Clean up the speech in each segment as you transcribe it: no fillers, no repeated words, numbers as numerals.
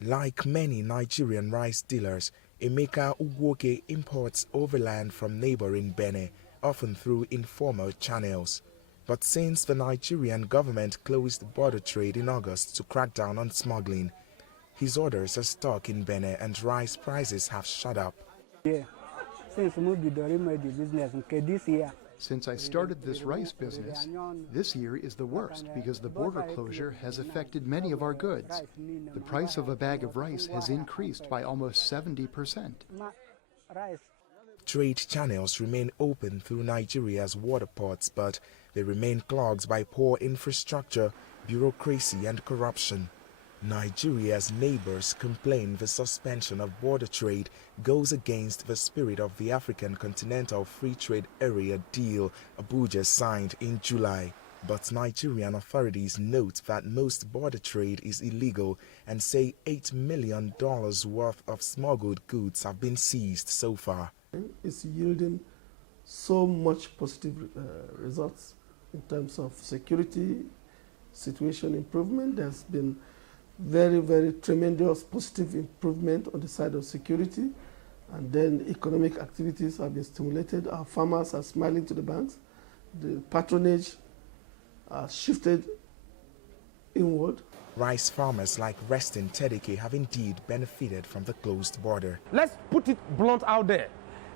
Like many Nigerian rice dealers, Emeka Ugwoke imports overland from neighboring Benin, often through informal channels. But since the Nigerian government closed border trade in August to crack down on smuggling, his orders are stuck in Benin and rice prices have shot up. Yeah, since this year. Since I started this rice business, this year is the worst because the border closure has affected many of our goods. The price of a bag of rice has increased by almost 70%. Trade channels remain open through Nigeria's water ports, but they remain clogged by poor infrastructure, bureaucracy and corruption. Nigeria's neighbors complain the suspension of border trade goes against the spirit of the African Continental Free Trade Area deal Abuja signed in July. But Nigerian authorities note that most border trade is illegal and say $8 million worth of smuggled goods have been seized so far. It's yielding so much positive results in terms of security, situation improvement. There's been very, very tremendous positive improvement on the side of security, and then economic activities have been stimulated. Our farmers are smiling to the banks. The patronage has shifted inward. Rice farmers like Reston Tedeke have indeed benefited from the closed border. Let's put it blunt out there.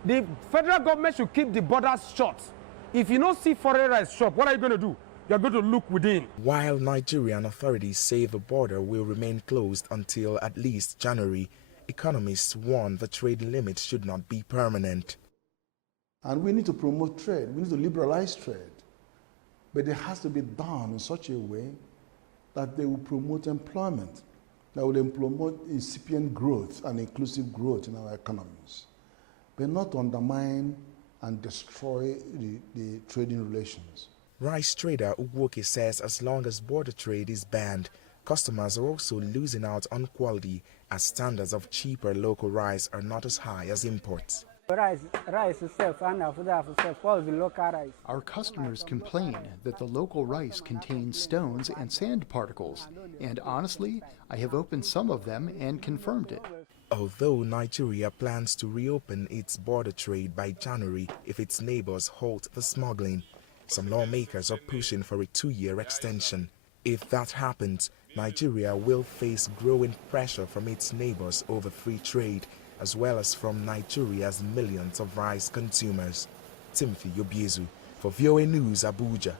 The federal government should keep the borders shut. If you don't see foreign rice shop, what are you going to do? You're going to look within. While Nigerian authorities say the border will remain closed until at least January, economists warn the trade limit should not be permanent. And we need to promote trade. We need to liberalize trade. But it has to be done in such a way that they will promote employment, that will promote incipient growth and inclusive growth in our economies, but not undermine and destroy the trading relations. Rice trader Ugwoke says as long as border trade is banned, customers are also losing out on quality as standards of cheaper local rice are not as high as imports. Rice itself and after that, what is the local rice? Our customers complain that the local rice contains stones and sand particles, and honestly, I have opened some of them and confirmed it. Although Nigeria plans to reopen its border trade by January if its neighbors halt the smuggling, some lawmakers are pushing for a 2-year extension. If that happens, Nigeria will face growing pressure from its neighbors over free trade, as well as from Nigeria's millions of rice consumers. Timothy Obiezu for VOA News, Abuja.